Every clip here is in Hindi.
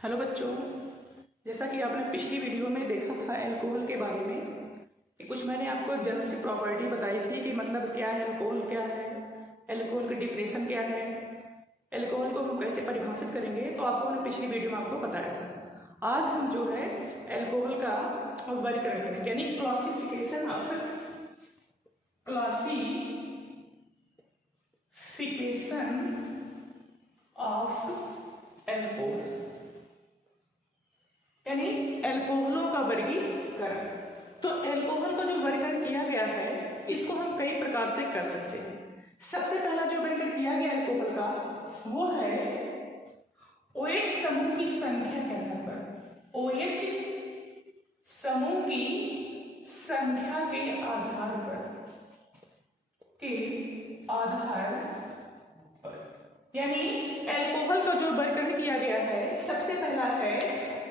हेलो बच्चों, जैसा कि आपने पिछली वीडियो में देखा था अल्कोहल के बारे में कि कुछ मैंने आपको जनरल सी प्रॉपर्टी बताई थी कि मतलब क्या है अल्कोहल, क्या है अल्कोहल का डिफिनेशन, क्या है अल्कोहल को हम कैसे परिभाषित करेंगे। तो आपको मैंने पिछली वीडियो में आपको बताया था। आज हम जो है अल्कोहल का वर्गीकरण करेंगे, यानी क्लासिफिकेशन ऑफ अल्कोहल, यानी अल्कोहलों का वर्गीकरण। तो अल्कोहल का जो वर्गीकरण किया गया है इसको हम कई प्रकार से कर सकते हैं। सबसे पहला जो वर्गीकरण किया गया अल्कोहल का वो है OH समूह की संख्या के आधार पर। OH समूह की संख्या के आधार पर यानी अल्कोहल का जो वर्गीकरण किया गया है सबसे पहला है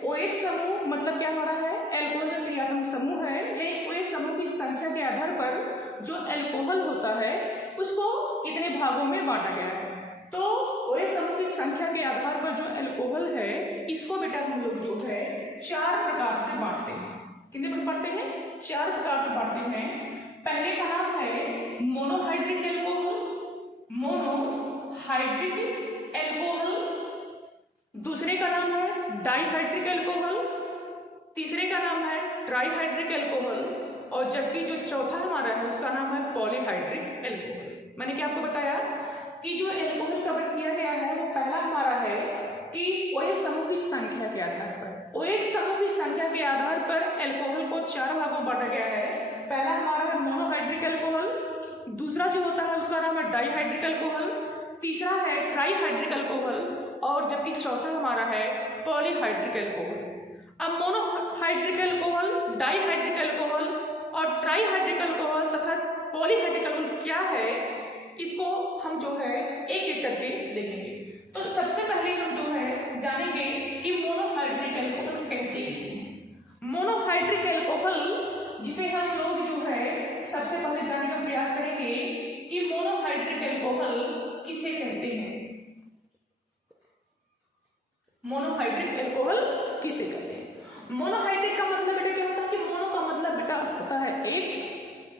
OH समूह, मतलब क्या हो रहा है अल्कोहल का क्रियात्मक समूह है। ये OH समूह की संख्या के आधार पर जो अल्कोहल होता है उसको कितने भागों में बांटा गया है। तो OH समूह की संख्या के आधार पर जो अल्कोहल है इसको बेटा हम लोग जो है चार प्रकार से बांटते हैं। कितने प्रकार बांटते हैं? चार प्रकार से बांटते हैं। पहले का नाम है मोनोहाइड्रिक अल्कोहल, दूसरे का नाम है डाइहाइड्रिक अल्कोहल, तीसरे का नाम है ट्राइहाइड्रिक अल्कोहल, और जबकि जो चौथा हमारा है उसका नाम है पॉलीहाइड्रिक अल्कोहल। मैंने क्या आपको बताया कि जो अल्कोहल का वर्ग किया गया है वो पहला हमारा है कि OH समूह की संख्या के आधार पर। OH समूह की संख्या के आधार पर अल्कोहल को चार भागों में बांटा गया है। पहला हमारा है मोनोहाइड्रिक अल्कोहल, दूसरा जो होता है उसका नाम है डाइहाइड्रिक अल्कोहल, तीसरा है ट्राइहाइड्रिक अल्कोहल, और जबकि चौथा हमारा है पॉलीहाइड्रिक अल्कोहल। अब मोनोहाइड्रिक अल्कोहल, डाइहाइड्रिक अल्कोहल और ट्राइहाइड्रिक अल्कोहल तथा पॉलीहाइड्रिक अल्कोहल क्या है इसको हम जो है एक एक करके देखेंगे। तो सबसे पहले हम जो है जानेंगे कि मोनोहाइड्रिक अल्कोहल कहते हैं। मोनोहाइड्रिक अल्कोहल जिसे हम लोग जो है सबसे पहले जानने का प्रयास करेंगे कि मोनोहाइड्रिक अल्कोहल किसे कहते हैं। मोनोहाइड्रिक अल्कोहल किसे कहते हैं? मोनोहाइड्रिक का मतलब बेटा क्या होता है कि मोनो का मतलब बेटा होता है एक,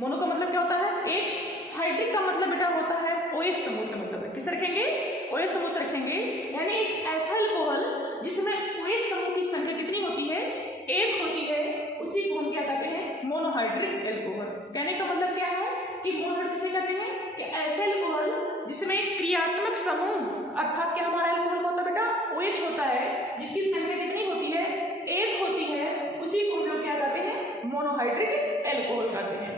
मोनो का मतलब क्या होता है एक, हाइड्रिक का मतलब बेटा होता है OH समूह से मतलब है। किसे रखेंगे? OH समूह से रखेंगे, यानी एक ऐसा अल्कोहल जिसमें OH समूह की संख्या कितनी होती है? एक होती है, उसी को हम क्या कहते हैं? Monohydric alcohol. कहने का मतलब क्या है कि मोनोहाइड्रिक किसे कहते हैं कि ऐसे अल्कोहल जिसमें क्रियात्मक समूह अर्थात क्या हमारा अल्कोहल होता है बेटा OH होता है, जिसकी संख्या कितनी होती है? एक होती है, उसी को हम लोग क्या कहते हैं? मोनोहाइड्रिक अल्कोहल कहते हैं।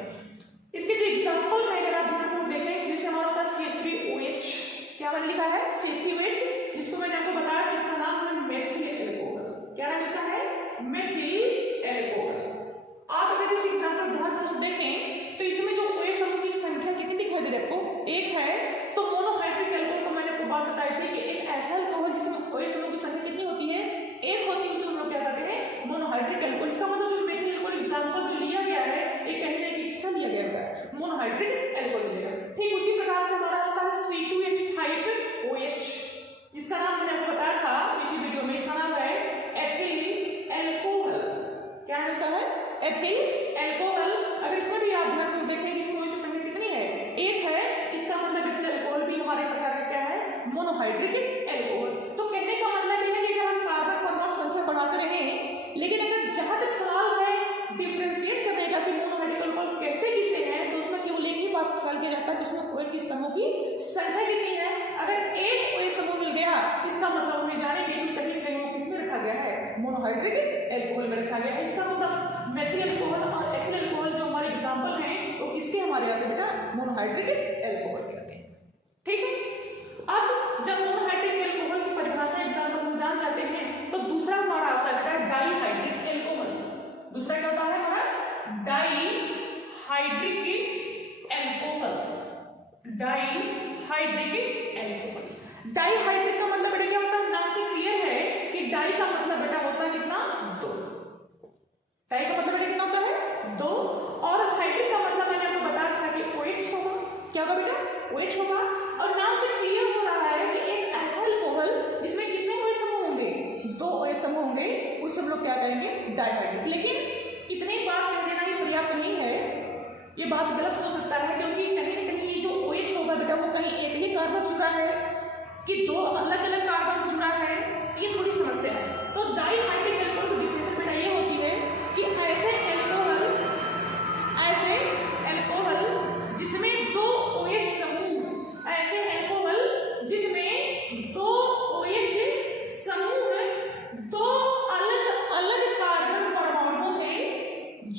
इसके जो एग्जांपल है अगर आप ध्यानपूर्वक देखें, जैसे हमारा होता है CH3OH, क्या मैंने लिखा है CH3OH, जिसको मैंने आपको बताया कि इसका नाम है मेथिल अल्कोहल। क्या नाम इसका है? Methyl alcohol. आप अगर इस एग्जांपल ध्यान से देखें तो इसमें जो OH समूह की संख्या कितनी दिखाई दे रही है आपको? एक है। तो मोनोहाइड्रिक अल्कोहल को मैंने आपको बात बताई थी कि एक ऐसा अल्कोहल जिसमें OH समूह की संख्या कितनी होती है? एक होती है, उसको हम लोग क्या कहते हैं? Monohydric alcohol. इसका मतलब जो मेथिल अल्कोहल एग्जांपल जो लिया गया है ये कहीं ना कहीं किसका लिया गया है? मोनोहाइड्रिक अल्कोहल लिया गया। ठीक उसी प्रकार से हमारा होता है C2H5OH, इसका नाम मैंने आपको बताया था पिछली वीडियो में, इसका नाम है एथिल अल्कोहल। क्या नाम इसका है? Ethyl alcohol. अगर इसमें भी आप ध्यान में देखें कि इसमें OH की संख्या कितनी है? एक है, इसका मतलब एथिल अल्कोहल भी हमारे प्रकार का क्या है? Monohydric alcohol. तो कहने का मतलब यह है कि अगर हम कार्बन परमाणु संख्या बढ़ाते रहें, लेकिन अगर जहां तक सवाल है डिफरेंशिएट करने का कि मोनोहाइड्रिक अल्कोहल कहते किसे हैं, तो उसमें केवल एक ही बात ख्याल किया जाता है कि उसमें OH की समूह की संख्या कितनी है। अगर एक OH समूह मिल गया इसका मतलब उन्हें जानेंगे कि कहीं कहीं वो किसमें रखा गया है? मोनोहाइड्रिक अल्कोहल में रखा गया है। इसका मतलब मेथिल अल्कोहल और एथिल अल्कोहल जो हमारे एग्जांपल हैं वो किसके हमारे आते हैं बेटा? मोनोहाइड्रिक अल्कोहल के आते हैं। ठीक है, अब जब मोनोहाइड्रिक अल्कोहल की परिभाषा एग्जांपल हम जान जाते हैं तो दूसरा हमारा आता है डाइहाइड्रिक अल्कोहल। दूसरा क्या होता है हमारा? Dihydric alcohol. Dihydric alcohol, dihydric का मतलब बेटा क्या होता है? नाम से क्लियर है कि डाई का मतलब बेटा होता है कितना? दो। डाई का मतलब बेटा कितना होता है? दो। और हाइड्रिक का मतलब मैंने आपको बताया था कि OH होगा। क्या होगा बेटा? OH होगा। और नाम से क्लियर हो रहा है कि एक ऐसा अल्कोहल जिसमें कितने OH समूह होंगे? दो OH समूह होंगे उसे हम लोग क्या कहेंगे, डाइहाइड्रिक। लेकिन इतनी बात कह देना ही पर्याप्त नहीं है, ये बात गलत हो सकता है, क्योंकि कहीं ना कहीं ये जो OH होगा बेटा वो कहीं एक ही कार्बन से जुड़ा है कि दो अलग अलग कार्बन से जुड़ा है, ये थोड़ी समस्या है। तो डाइहाइड्रिक एल्कोहल की डिफिनेशन बेटा ये होती है कि ऐसे एल्कोहल जिसमें दो OH समूह, ऐसे एल्कोहल जिसमें दो OH समूह दो अलग अलग कार्बन परमाणुओं से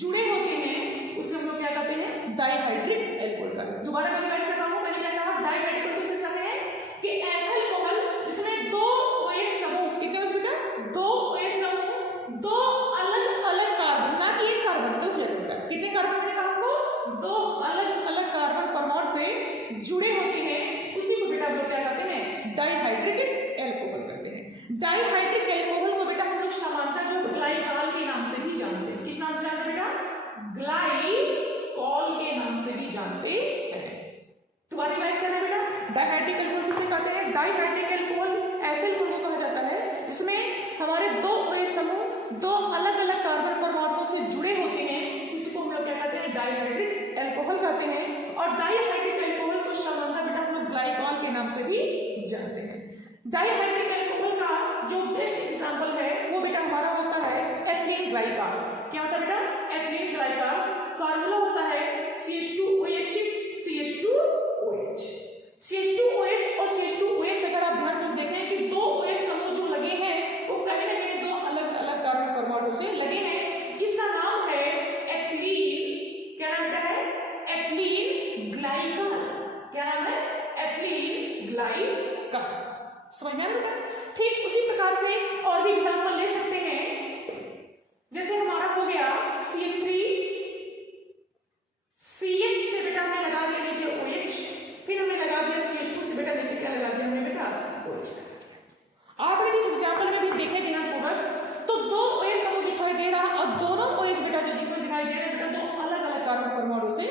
जुड़े होते हैं, उसे हम लोग क्या कहते हैं, डाइहाइड्रिक एल्कोहल कहते हैं। दोबारा मैं रिवाइज कर रहा हूं, मैंने क्या कहा, डाइहाइड्रिक एल्कोहल किसे कहते हैं कि ऐसा एल्कोहल जिसमें दो OH समूह, कितने OH बेटा, दो OH समूह दो अलग अलग कार्बन, ना कि एक कार्बन, गलत है बेटा, कितने कार्बन मैंने कहा आपको, दो अलग अलग कार्बन परमाणु से जुड़े होते हैं, उसी को बेटा हम लोग क्या कहते हैं, डाइहाइड्रिक एल्कोहल कहते हैं। डाइहाइड्रिक एल्कोहल को बेटा हम लोग सामान्यतः जो ग्लाइकॉल के नाम से भी जानते हैं, किस नाम से जानते हैं बेटा, ग्लाइकॉल के नाम से भी जानते हैं। दोबारा रिवाइज करना बेटा, डाइहाइड्रिक एल्कोहल किसे कहते हैं, डाइहाइड्रिक एल्कोहल ऐसे एल्कोहल को कहा जाता है इसमें हमारे दो OH समूह दो अलग अलग कार्बन परमाणुओं से जुड़े होते हैं, इसको हम लोग क्या कहते हैं, डाइहाइड्रिक एल्कोहल कहते हैं। और डाइहाइड्रिक एल्कोहल को सामान्यतः बेटा हम लोग ग्लाइकॉल के नाम से भी जानते हैं। डाइहाइड्रिक एल्कोहल का जो बेस्ट एग्जांपल है वो बेटा हमारा होता है एथिलीन ग्लाइकॉल। क्या होता है बेटा, एथिलीन ग्लाइकॉल। फार्मूला होता है CH2OH CH2OH। CH2OH और CH2OH अगर आप ध्यान में देखें कि दो OH समूह जो लगे हैं वो कहीं ना कहीं दो अलग अलग कार्बन परमाणु से लगे हैं, इसका नाम है एथिलीन, क्या नाम है, एथिलीन ग्लाइकॉल। क्या नाम है, एथिलीन ग्लाइकॉल। समझ में आया बेटा। ठीक उसी प्रकार से और भी एग्जांपल ले सकते हैं, जैसे हमारा हो गया CH3, CH से बेटा हमने लगा दिया नीचे OH, फिर हमने लगा दिया CH2 से बेटा नीचे क्या लगा दिया हमने बेटा, OH। आपने इस एग्जांपल में भी देखे ध्यानपूर्वक, तो दो OH समूह दिखाई दे रहा और दोनों OH बेटा जो दिखाई दे रहे हैं बेटा दो अलग अलग कार्बन परमाणु से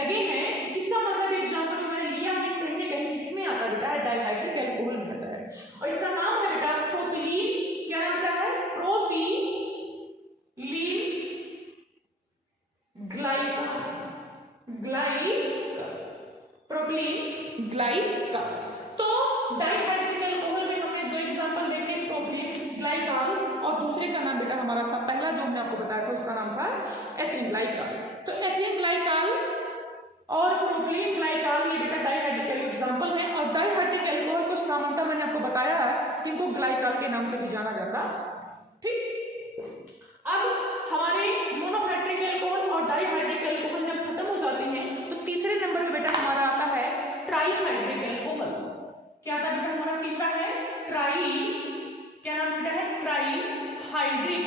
लगे हैं। इसका मतलब एग्जांपल जो मैंने लिया है कहीं ना कहीं इसमें आता बेटा डाइहाइड्रिक एल्कोहल कहता है, और इसका नाम है बेटा प्रोपिलीन। क्या नाम है, प्रोपिलीन ग्लाइकॉल, प्रोपिलीन ग्लाइकॉल। तो डाइहाइड्रिक एल्कोहल में हमने दो एग्जांपल देखे, प्रोपिलीन ग्लाइकॉल और दूसरे का नाम बेटा हमारा था, पहला जो हमने आपको बताया था उसका नाम था एथिलीन ग्लाइकॉल। तो एथिलीन ग्लाइकॉल और प्रोपिलीन ग्लाइकॉल ये बेटा डाइहाइड्रिक एग्जांपल है, और डाइहाइड्रिक एल्कोहल को सामान्यतः मैंने आपको बताया है कि इनको ग्लाइकॉल के नाम से भी जाना जाता। ठीक, अब हमारे मोनोहाइड्रिक एल्कोहल और डाइहाइड्रिक एल्कोहल जब खत्म हो जाते हैं तो तीसरे नंबर पे बेटा हमारा आता है ट्राइहाइड्रिक एल्कोहल। क्या आता बेटा हमारा तीसरा है ट्राई, क्या नाम बेटा है, trihydric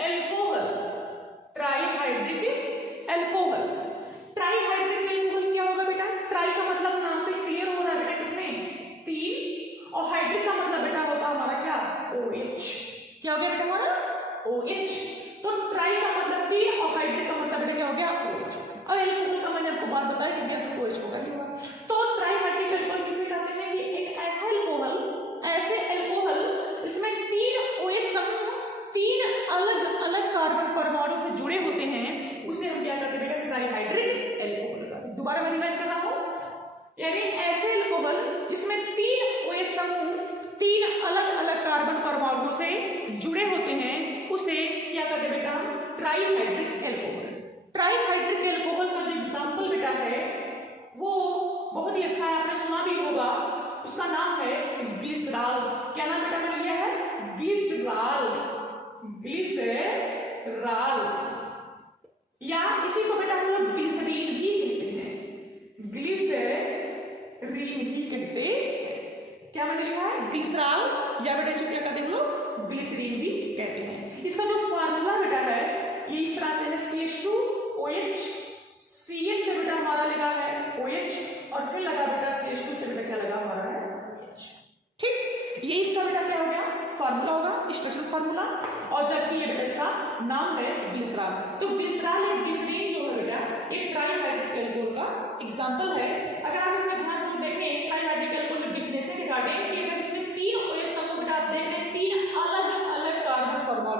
alcohol. Trihydric alcohol, trihydric alcohol क्या होगा बेटा, ट्राई का मतलब नाम से क्लियर हो रहा है बेटा कितने, तीन, और हाइड्रिक का मतलब बेटा होता है हमारा क्या, OH। क्या हो गया बेटा हमारा OH। तो ट्राई का मतलब तीन और हाइड्रिक का मतलब बेटा क्या हो गया, OH। और एल्कोहल का मैंने आपको बात बताया कि कैसे OH होगा नहीं होगा। तो ट्राइहाइड्रिक एल्कोहल किसे कहते हैं कि एक ऐसा एल्कोहल, ऐसे एल्कोहल इसमें तीन OH समूह तीन अलग अलग कार्बन परमाणु से जुड़े होते हैं, उसे हम क्या कहते हैं बेटा, ट्राइहाइड्रिक एल्कोहल कहते हैं। दोबारा मैं रिवाइज कर रहा हूं, यानी ऐसे एल्कोहल जिसमें तीन OH समूह तीन अलग अलग कार्बन परमाणुओं से जुड़े होते हैं, उसे क्या कहते हैं बेटा, ट्राइहाइड्रिक एल्कोहल। ट्राइहाइड्रिक एल्कोहल का जो एग्जांपल बेटा है वो बहुत ही अच्छा है, आपने सुना भी होगा, उसका नाम है ग्लिसरॉल। क्या नाम बेटा मैंने लिया है, ग्लिसरॉल, ग्लिसरॉल, या इसी को बेटा हम लोग ग्लिसरीन भी कहते हैं, ग्लिसरीन भी कहते हैं। क्या मैंने लिखा है, ग्लिसरॉल, या बेटा इसको क्या कहते हैं हम लोग, ग्लिसरीन भी कहते हैं। इसका जो फार्मूला बेटा है ये इस तरह से है, CH2OH, CH से बेटा हमारा लगा है OH, और फिर लगा बेटा CH2 से बेटा क्या लगा हमारा है OH। ठीक, ये इसका बेटा क्या हो गया, फार्मूला होगा, स्पेशल फार्मूला, और जबकि ये बेटा इसका नाम है ग्लिसरॉल। तो ग्लिसरॉल या ग्लिसरीन जो है बेटा एक ट्राइहाइड्रिक एल्कोहल का एग्जांपल है। अगर आप इसमें ध्यान से देखें ट्राइहाइड्रिक एल्कोहल में डिफिनेशन रिगार्डिंग कि अगर इसमें तीन OH समूह बेटा आप देख रहे हैं तीन अलग अलग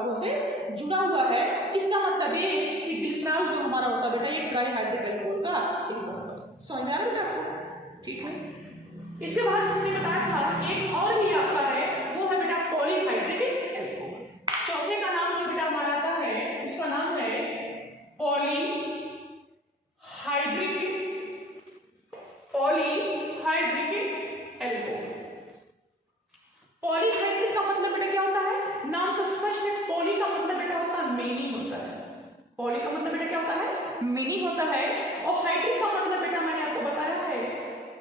परमाणु से जुड़ा हुआ है। इसका मतलब ये कि ग्लिसरॉल जो हमारा होता है बेटा ये ट्राईहाइड्रिक अल्कोहल का एग्जाम्पल है। समझ में आ रहा है बेटा आपको? ठीक है। इसके बाद हमने बताया था एक और भी आता है, वो है बेटा पॉलीहाइड्रिक अल्कोहल। चौथे का नाम जो बेटा हमारा आता है उसका नाम है पॉलीहाइड्रिक अल्कोहल। पॉलीहाइड्रिक का मतलब बेटा क्या होता है? नाम से स्पष्ट है। पॉली का मतलब बेटा होता है मेनी होता है। पॉली का मतलब बेटा क्या होता है? मेनी होता है। और हाइड्रिक का मतलब बेटा मैंने आपको बताया है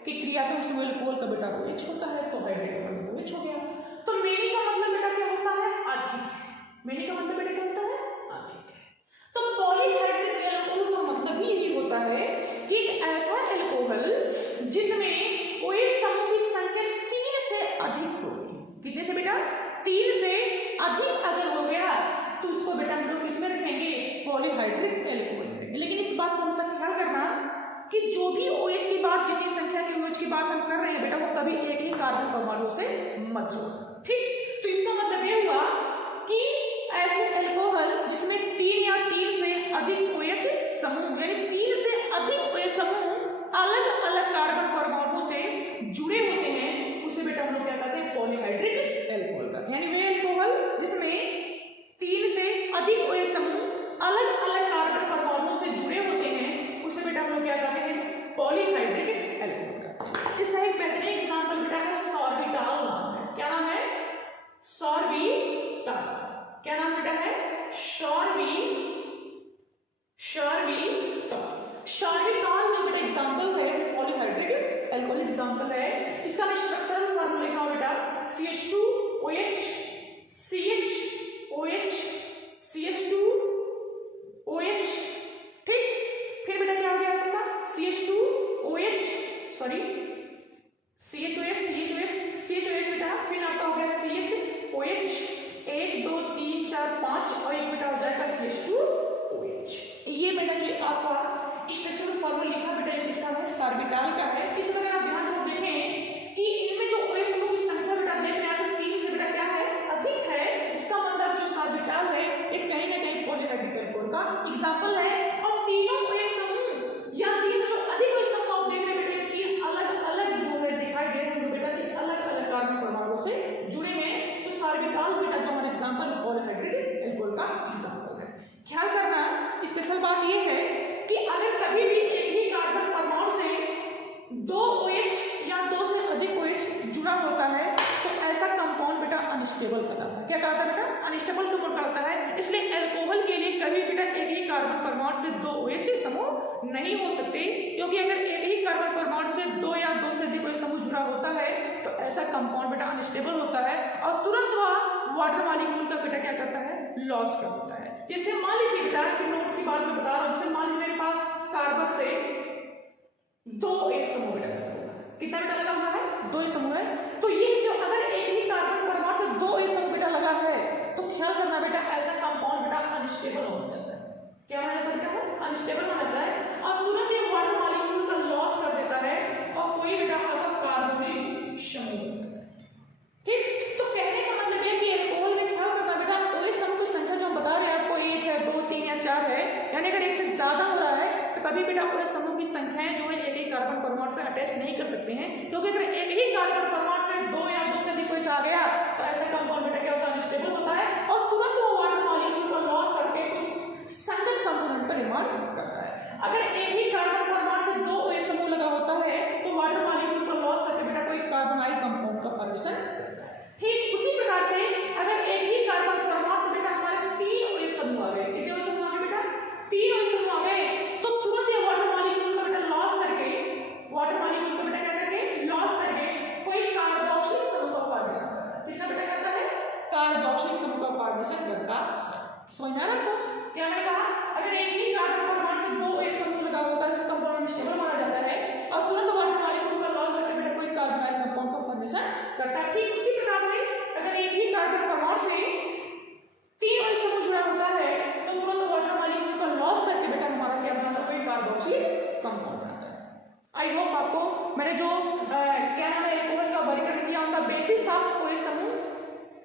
कि क्रियात्मक समूह अल्कोहल का बेटा OH होता है, तो हाइड्रिक का मतलब OH हो गया। तो मेनी का मतलब बेटा क्या होता है? अधिक। मेनी का मतलब बेटा क्या होता है? अधिक। तो पॉलीहाइड्रिक अल्कोहल का मतलब ही यही होता है कि एक ऐसा अल्कोहल जिसमें OH समूह की संख्या 3 से अधिक होगी। कितने से बेटा? 3 से अधिक अगर हो गया तो उसको बेटा हम लोग इसमें रखेंगे पॉलीहाइड्रिक अल्कोहल में। लेकिन इस बात का हमेशा ख्याल करना कि जो भी OH की बात, जितनी संख्या की OH की बात हम कर रहे हैं बेटा, वो कभी एक ही कार्बन परमाणु से मत जोड़ो। ठीक? तो इसका मतलब ये हुआ कि ऐसे अल्कोहल जिसमें 3 या 3 से अधिक OH समूह यानी 3 से अधिक OH समूह अलग अलग कार्बन परमाणु से जुड़े होते हैं, उसे बेटा हम लोग क्या कहते हैं? पॉलीहाइड्रिक अल्कोहल कहते हैं। यानी वे अल्कोहल जिसमें 3 से अधिक OH समूह अलग अलग कार्बन परमाणु से जुड़े होते हैं, उसे बेटा हम लोग क्या कहते हैं? पॉलीहाइड्रिक अल्कोहल कहते हैं। इसका एक बेहतरीन एग्जांपल बेटा है सॉर्बिटॉल नाम है। क्या नाम है? सॉर्बिटॉल। क्या नाम बेटा है? सॉर्बिटॉल जो बेटा एग्जांपल है पॉलीहाइड्रिक अल्कोहल एग्जांपल है। इसका स्ट्रक्चरल फॉर्मूला लिखा हो बेटा CH2OH CHOH CH2OH। ठीक? फिर बेटा क्या हो गया आपका? CH2OH सॉरी CHOH बेटा, फिर आपका हो गया CHOH 1 2 3 4 5 और एक बेटा हो जाएगा CH2OH। ये बेटा जो आपका स्ट्रक्चरल फॉर्मूला लिखा बेटा इसका है सॉर्बिटॉल का है। इसमें अगर आप ध्यान से देखें कि इनमें जो OH समूह की संख्या बेटा देख रहे हैं तो 3 से बेटा क्या है? अधिक है। इसका मतलब जो सॉर्बिटॉल है ये कहीं ना कहीं पॉलीहाइड्रिक अल्कोहल का एग्जांपल है। और तीनों OH समूह या 3 से अधिक OH समूह आप देख रहे हैं बेटा, तीन अलग अलग जो है दिखाई दे रहे हैं बेटा कि अलग अलग कार्बन परमाणु से जुड़े हुए हैं। तो सॉर्बिटॉल बेटा जो हमारा एग्जांपल पॉलीहाइड्रिक अल्कोहल का एग्जांपल है। ख्याल करना स्पेशल बात यह है कि अगर कभी भी एक ही कार्बन परमाणु से 2 OH या 2 से अधिक OH जुड़ा होता है तो ऐसा कंपाउंड बेटा अनस्टेबल कहलाता है। क्या कहलाता है बेटा? अनस्टेबल कंपाउंड कहलाता है। इसलिए अल्कोहल के लिए कभी बेटा एक ही कार्बन परमाणु से 2 OH समूह नहीं हो सकते, क्योंकि अगर एक ही कार्बन परमाणु से 2 या 2 से अधिक OH समूह जुड़ा होता है तो ऐसा कंपाउंड बेटा अनस्टेबल होता है और तुरंत वह वाटर मॉलिक्यूल का बेटा क्या करता है? लॉस कर देता है। जैसे मान लीजिए बेटा कि नोट्स की बात मैं बता रहा हूं, जैसे मान लीजिए मेरे पास कार्बन से 2 OH समूह बेटा लगा हुआ है। कितना बेटा लगा हुआ है? 2 OH समूह है। तो ये जो अगर एक ही कार्बन परमाणु से 2 OH समूह बेटा लगा है तो ख्याल करना बेटा ऐसा कंपाउंड बेटा अनस्टेबल हो जाता है। क्या हो जाता है बेटा? अनस्टेबल हो जाता है और तुरंत ये वाटर मॉलिक्यूल का लॉस कर देता है और कोई बेटा आपका कार्बोनिल समूह बन जाता है। ठीक? तो कहने का मतलब ये कि अल्कोहल में ख्याल करना बेटा OH समूह की संख्या जो हम बता रहे हैं आपको 1 है 2 3 या 4 है, यानी अगर 1 से ज्यादा हो रहा है तो कभी बेटा OH समूह की संख्याएं जो है एक ही कार्बन परमाणु से अटैच नहीं कर सकते हैं, क्योंकि अगर एक ही कार्बन परमाणु में 2 या 2 से अधिक OH आ गया तो ऐसा कंपाउंड बेटा क्या होता है? अनस्टेबल होता है और तुरंत वो वाटर मॉलिक्यूल को लॉस करके कुछ संगत कंपोनेंट का निर्माण करता है। अगर एक ही कार्बन परमाणु से 2 OH समूह लगा होता है तो वाटर मॉलिक्यूल को लॉस करके बेटा कोई कार्बोनाइल कंपाउंड का फॉर्मेशन करता है। ठीक उसी प्रकार से अगर एक ही कार्बन परमाणु से बेटा हमारे 3 OH समूह आ गए, कितने OH समूह आ गए बेटा? 3 OH समूह आ गए, तो तुरंत ये वाटर मॉलिक्यूल को बेटा लॉस करके, वाटर मॉलिक्यूल को बेटा क्या करके लॉस करके कोई कार्बोक्सिल समूह का फॉर्मेशन करता है। किसका बेटा करता है? कार्बोक्सिल समूह का फॉर्मेशन करता है। समझ में आ रहा है आपको? क्या मैंने कहा? अगर एक ही कार्बन परमाणु से 2 OH समूह लगा होता है, इसका कंपाउंड स्टेबल माना जाता है और तुरंत वाटर मॉलिक्यूल का लॉस करके बेटा कोई कार्बोनाइल कंपाउंड का फॉर्मेशन करता है। ठीक उसी प्रकार से अगर एक ही कार्बन परमाणु से 3 OH समूह जुड़ा होता है तो तुरंत वाटर मॉलिक्यूल का लॉस करके बेटा हमारा क्या बनाता है? कोई कार्बोक्सिल कंपाउंड बनाता है। आई होप आपको मैंने जो क्या नाम है अल्कोहल का वर्गीकरण किया उनका बेसिस ऑफ OH समूह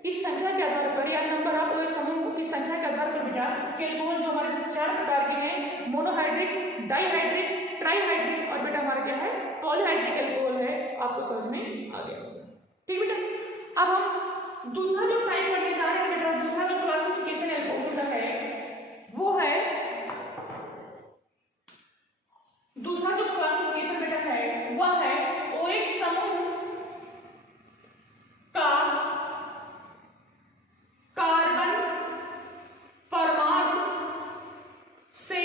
की संख्या के आधार पर या नंबर ऑफ OH समूह की संख्या बेटा कि अल्कोहल जो हमारे 4 प्रकार के हैं, मोनोहाइड्रिक, डाइहाइड्रिक, ट्राइहाइड्रिक और बेटा हमारा क्या है पॉलीहाइड्रिक अल्कोहल है। आपको समझ में आ गया होगा। ठीक बेटा, अब हम दूसरा जो टाइप करने जा रहे हैं बेटा, दूसरा जो क्लासिफिकेशन अल्कोहल का है वो है, दूसरा जो क्लासिफिकेशन बेटा है वह है OH समूह का कार्बन परमाणु से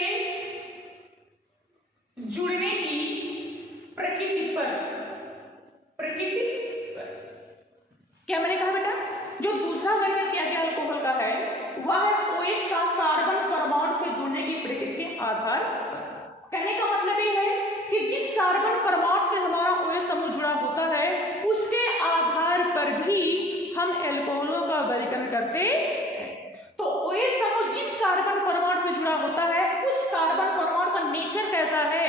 जुड़ने की प्रकृति पर क्या मैंने कहा बेटा, जो दूसरा वर्णन किया गया अल्कोहल का है वह है OH का कार्बन परमाणु से जुड़ने की प्रकृति के आधार। कहने का मतलब ये है कि जिस कार्बन परमाणु से हमारा OH समूह जुड़ा होता है उसके आधार पर भी हम अल्कोहलों का वर्णन करते हैं। तो OH समूह जिस कार्बन परमाणु से जुड़ा होता है उस कार्बन परमाणु का नेचर कैसा है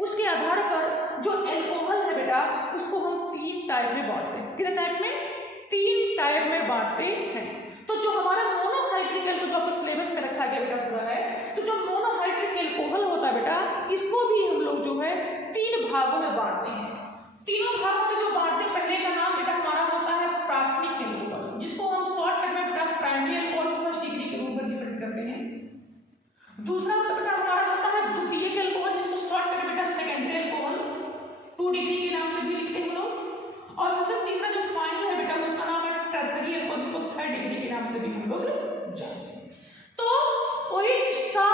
उसके आधार पर जो अल्कोहल है बेटा उसको हम 3 टाइप में बांटते हैं। कितने टाइप में? 3 टाइप में बांटते हैं। तो जो हमारा मोनोहाइड्रिक अल्कोहल जो आपको सिलेबस में रखा गया बेटा पूरा है, तो जो मोनोहाइड्रिक अल्कोहल होता है बेटा इसको भी हम लोग जो है 3 भागों में बांटते हैं। तीनों भागों में जो बांटते हैं, पहले का नाम बेटा हमारा होता है प्राथमिक अल्कोहल, जिसको हम शॉर्टकट में बेटा प्राइमरी अल्कोहल फर्स्ट डिग्री के रूप में रिप्रेजेंट करते हैं। दूसरा बेटा हमारा होता है द्वितीयक अल्कोहल, जिसको शॉर्टकट में बेटा सेकेंडरी अल्कोहल 2 डिग्री के नाम से भी लिखते हैं लोग। और सबसे तीसरा जो फाइनल है बेटा उसका नाम है टर्सरी अल्कोहल, जिसको 3rd डिग्री के नाम से भी हम लोग जानते हैं। तो OH का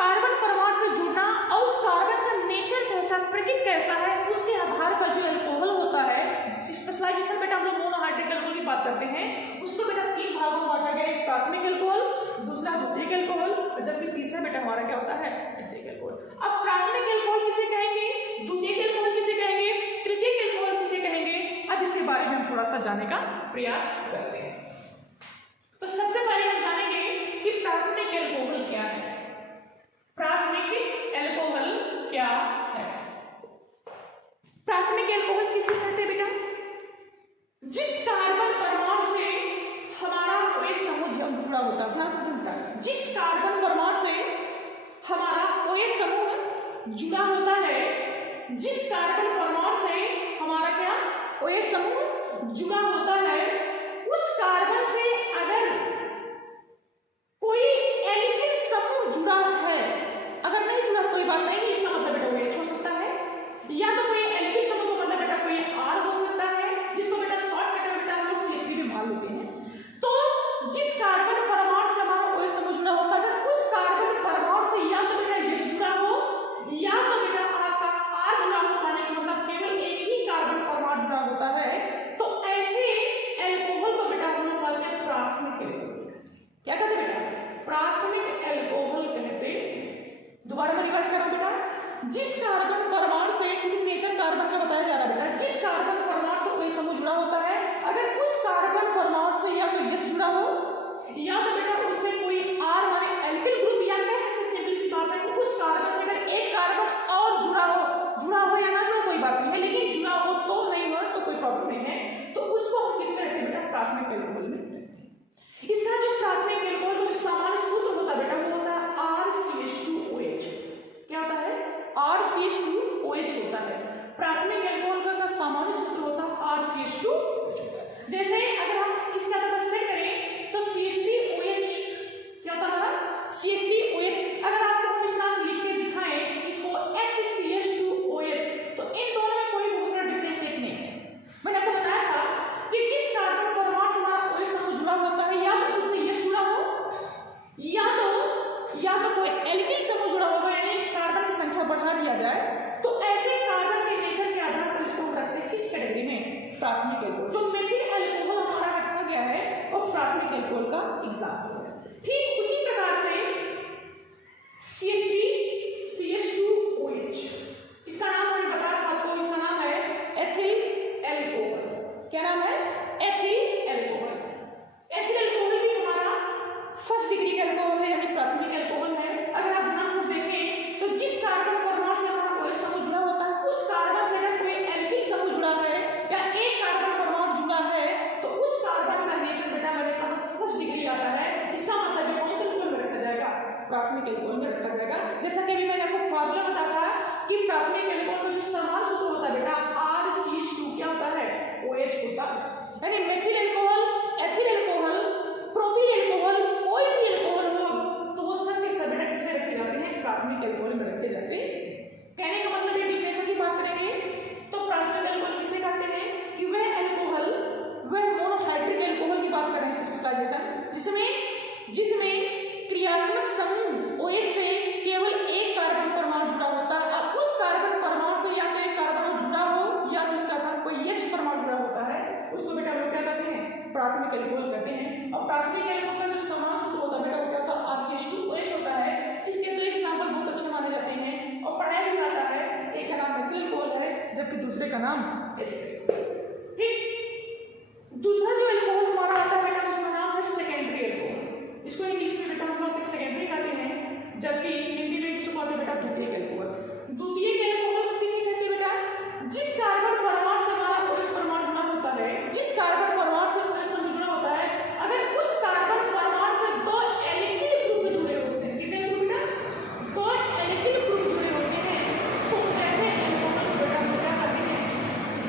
कार्बन परमाणु से जुड़ना और उस कार्बन का नेचर कैसा, प्रकृति कैसा है उसके आधार पर जो अल्कोहल होता है, स्पेशलाइजेशन बेटा हम लोग मोनोहाइड्रिक अल्कोहल की बात करते हैं, उसको बेटा 3 भागों में बांटा गया, एक प्राथमिक अल्कोहल, दूसरा द्वितीयक अल्कोहल और जबकि तीसरा बेटा हमारा क्या होता है तृतीयक अल्कोहल। अब प्राथमिक अल्कोहल किसे कहेंगे, द्वितीयक अल्कोहल किसे कहेंगे, तृतीयक अल्कोहल किसे कहेंगे, अब इसके बारे में हम थोड़ा सा जानने का प्रयास करते हैं। तो सबसे पहले हम जानेंगे कि प्राथमिक अल्कोहल क्या है। प्राथमिक अल्कोहल क्या है? प्राथमिक अल्कोहल किसे कहते हैं बेटा? जिस कार्बन परमाणु से हमारा OH समूह जुड़ा होता है, जिस कार्बन परमाणु से हमारा OH समूह जुड़ा होता है, जिस कार्बन परमाणु से हमारा क्या OH समूह जुड़ा होता है, उस कार्बन से अगर कोई एल्किल समूह जुड़ा है, अगर नहीं जुड़ा कोई बात नहीं, इसका मतलब बेटा OH हो सकता है, या तो कोई एल्किल समूह का मतलब बेटा कोई R हो सकता है, जिसको बेटा शॉर्टकट में बेटा हम लोग CH3 में मान लेते हैं। तो जिस कार्बन परमाणु से हमारा OH समूह जुड़ा होता है, अगर उस कार्बन परमाणु से या तो बेटा H जुड़ा हो या तो बेटा आपका R जुड़ा हो, माने कि मतलब केवल एक ही कार्बन परमाणु जुड़ा होता है, तो ऐसे अल्कोहल को बेटा हम लोग कहते हैं प्राथमिक अल्कोहल। क्या कहते हैं बेटा? प्राथमिक अल्कोहल कहते हैं। दोबारा मैं रिवाइज कर रहा हूं बेटा, जिस कार्बन परमाणु से, चूंकि नेचर कार्बन का बताया जा रहा है बेटा, जिस कार्बन परमाणु से कोई समूह जुड़ा होता है, अगर उस कार्बन परमाणु से या तो H जुड़ा हो या तो बेटा उससे कोई R माने एल्किल ग्रुप, या कह सकते सिंपल सी बात है कि उस कार्बन से अगर एक कार्बन और जुड़ा हो या ना जुड़ा कोई बात नहीं है, लेकिन जुड़ा हो तो नहीं हो तो कोई प्रॉब्लम नहीं है, तो उसको हम किस कहते हैं बेटा प्राथमिक अल्कोहल में। इसका जो प्राथमिक अल्कोहल का सामान्य सूत्र होता है बेटा वो होता है RCH2OH। क्या होता है? RCH2OH होता है। प्राथमिक अल्कोहल का सामान्य सूत्र होता है RCH2OH। जैसे अगर हम इसका थोड़ा सेट करें तो CH3OH क्या होता है? CH3OH। अगर आपको हम इस तरह से लिख के दिखाएं इसको HCH2OH, तो इन दोनों में कोई बहुत बड़ा डिफरेंशिएट नहीं है। मैंने आपको बताया था कि जिस कार्बन परमाणु से हमारा OH समूह जुड़ा होता है, या तो उससे H जुड़ा हो या तो कोई एल्किल समूह जुड़ा होगा, यानी कार्बन की संख्या बढ़ा दिया जाए, तो ऐसे कार्बन के नेचर के आधार पर इसको हम रखते हैं किस कैटेगरी में? प्राथमिक अल्कोहल। जो मेथिल अल्कोहल हमारा रखा गया है वो प्राथमिक अल्कोहल का एग्जाम्पल है। ठीक उसी प्रकार से CH3CH2OH, इसका नाम मैंने बताया था आपको, इसका नाम है एथिल अल्कोहल। क्या नाम है? Ethyl alcohol. एथिल अल्कोहल भी हमारा फर्स्ट डिग्री का अल्कोहल है, यानी प्राथमिक अल्कोहल है। अगर आप ध्यान से देखें तो जिस कार्बन परमाणु से हमारा OH समूह जुड़ा होता है, उस कार्बन से अगर कोई एल्किल समूह जुड़ा है या एक कार्बन परमाणु जुड़ा है, तो उस कार्बन का नेचर बेटा मैंने कहा फर्स्ट डिग्री आता है। इसका प्राथमिक एल्कोहल में रखा जाएगा। जैसा कि अभी मैंने आपको फार्मूला बताया था कि प्राथमिक एल्कोहल का जो समान सूत्र होता है बेटा RCH2 क्या होता है OH होता है। यानी methyl alcohol, ethyl alcohol, propyl alcohol, कोई भी एल्कोहल हो तो वो सब किस बेटा किसमें रखे जाते हैं प्राथमिक एल्कोहल में रखे जाते हैं। कहने का मतलब ये डिफरेंस की बात करेंगे तो प्राथमिक एल्कोहल किसे कहते हैं कि वह एल्कोहल, वह मोनोहाइड्रिक एल्कोहल की बात कर रहे हैं स्पेशलाइजेशन जिसमें क्रियात्मक समूह OH से केवल एक कार्बन परमाणु जुड़ा होता है और उस कार्बन परमाणु से या तो एक कार्बन जुड़ा हो या तो उसका कोई H परमाणु जुड़ा होता है, उसको बेटा हम लोग क्या कहते हैं प्राथमिक एल्कोहल कहते हैं। और प्राथमिक एल्कोहल का जो समान सूत्र होता है बेटा वो क्या होता है RCH2OH होता है। इसके तो एग्जांपल बहुत अच्छे माने जाते हैं और पढ़ाया भी जाता है। एक का नाम मेथिल एल्कोहल है जबकि दूसरे का नाम ठीक। दूसरा जो एल्कोहल हमारा आता है बेटा उसका नाम है सेकेंडरी एल्कोहल। इसको इंग्लिश में बेटा हम लोग सेकेंडरी कहते हैं जबकि हिंदी में इसको कहते हैं बेटा द्वितीयक एल्कोहल। द्वितीयक एल्कोहल किसे कहते हैं बेटा जिस कार्बन परमाणु से हमारा OH परमाणु जुड़ा होता है, जिस कार्बन परमाणु से OH समूह जुड़ा होता है, अगर उस कार्बन परमाणु से दो एल्किल ग्रुप जुड़े होते हैं, कितने ग्रुप बेटा दो एल्किल ग्रुप जुड़े होते हैं तो ऐसे एल्कोहल बेटा हम क्या कहते हैं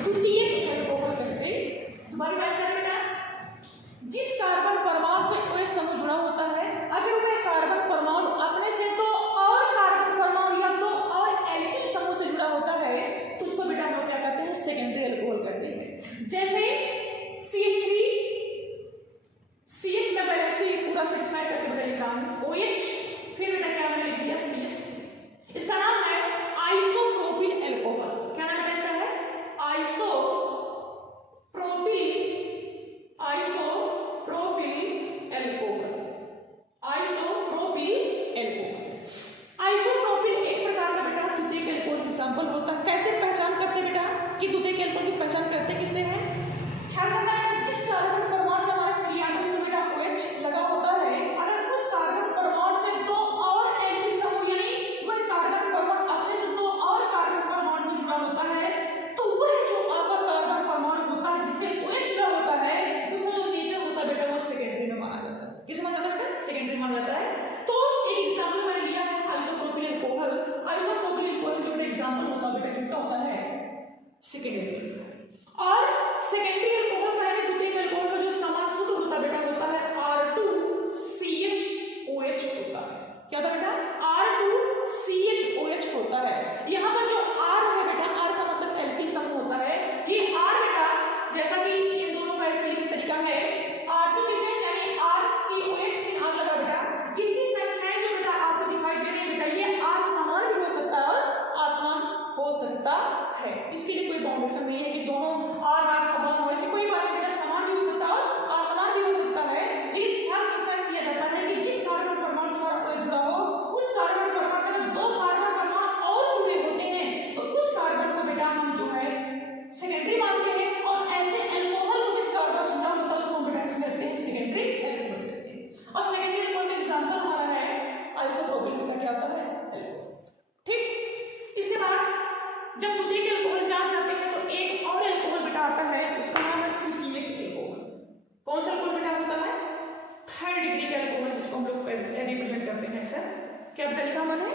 द्वितीयक एल्कोहल कहते हैं। तुम्हारी बात है बेटा जिस कार्बन परमाणु से OH समूह जुड़ा होता है अगर वह कार्बन परमाणु अपने से तो और कार्बन परमाणु या तो और एल्किल समूह से जुड़ा होता है तो उसको बेटा हम लोग क्या कहते हैं सेकेंडरी एल्कोहल कहते हैं। जैसे CH3 CH में पहले से पूरा सेटिस्फाई करके बेटा लिखा हूं OH फिर बेटा क्या मैंने लिख दिया CH। इसका नाम है आइसोप्रोपिल एल्कोहल। क्या नाम है इसका है isopropyl alcohol. Isopropyl alcohol. Isopropyl एक प्रकार का बेटा द्वितीयक एल्कोहल की सैंपल होता है। कैसे पहचान करते बेटा कि द्वितीयक एल्कोहल की पहचान करते किससे है? ख्याल रखना बेटा जिस कार्बन परमाणु से हमारा क्रियात्मक समूह बेटा OH लगा होता है अगर उस कार्बन परमाणु से दो और एल्किल समूह यानी वह कार्बन परमाणु अपने से दो और कार्बन परमाणु से जुड़ा होता है तो वह जो आपका कार्बन परमाणु होता है जिससे OH जुड़ा होता है उसमें जो नेचर होता है बेटा वो सेकेंडरी में माना जाता है। किस माना जाता है बेटा सेकेंडरी माना जाता है। तो एक एग्जांपल मैंने लिया है आइसोप्रोपिल एल्कोहल। आइसोप्रोपिल एल्कोहल जो एग्जांपल होता है बेटा किसका होता है सेकेंडरी। और सेकेंडरी एल्कोहल का है द्वितीयक एल्कोहल का जो समान सूत्र होता है बेटा होता है R2CHOH होता है। क्या होता है बेटा R2CHOH होता है। यहाँ पर जो R है बेटा R का मतलब एल्किल समूह होता है। ये R बेटा जैसा कि इन दोनों का स्पेलिंग तरीका है R2CH यानी RCOH तीन R लगा बेटा। इसकी संख्याएं जो बेटा आपको दिखाई दे रही है बेटा ये R समान भी हो सकता है और असमान हो सकता है। इसके लिए कोई बाउंडेशन नहीं है कि दोनों R समान हो, ऐसी कोई बात नहीं बेटा। समान भी हो सकता है और असमान भी हो सकता है लेकिन ख्याल किया जाता है कि जिस कार्बन परमाणु से हमारा OH जुड़ा हो उस कार्बन परमाणु से दो कार्बन परमाणु और जुड़े होते हैं तो उस कार्बन को बेटा हम जो है सेकेंडरी मानते हैं और ऐसे एल्कोहल को जिस कार्बन से जुड़ा होता है उसको बेटा किस कहते हैं सेकेंडरी एल्कोहल कहते हैं। और सेकेंडरी एल्कोहल का एग्जांपल हमारा है आइसोप्रोपिल का क्या होता है एल्कोहल। ठीक। इसके बाद जब द्वितीयक एल्कोहल जान जाते हैं तो एक और एल्कोहल बेटा आता है उसका नाम है तृतीयक एल्कोहल। कौन सा एल्कोहल बेटा होता है थर्ड डिग्री का एल्कोहल जिसको हम लोग रिप्रेजेंट करते हैं अक्सर क्या बेटा लिखा मैंने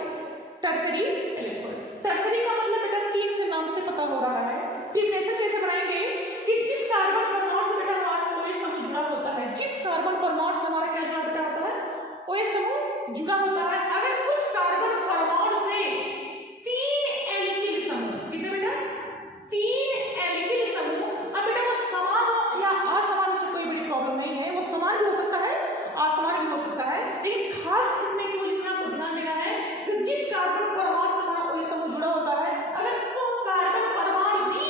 टर्सरी एल्कोहल। टर्सरी का मतलब बेटा तीन से नाम से पता हो रहा है। डिफिनेशन कैसे बनाएंगे कि जिस कार्बन परमाणु से बेटा हमारा OH समूह जुड़ा होता है, जिस कार्बन परमाणु से हमारा क्या जुड़ा बेटा होता है OH समूह जुड़ा होता है अगर उस कार्बन परमाणु से तीन एल्किल समूह कितने बेटा तीन एल्किल समूह अब बेटा वो समान हो या असमान हो कोई बड़ी प्रॉब्लम नहीं है। वो समान भी हो सकता है असमान भी हो सकता है लेकिन खास इसमें क्यों लिखना आपको ध्यान देना है कि जिस कार्बन परमाणु से हमारा OH समूह जुड़ा होता है अगर वो कार्बन परमाणु भी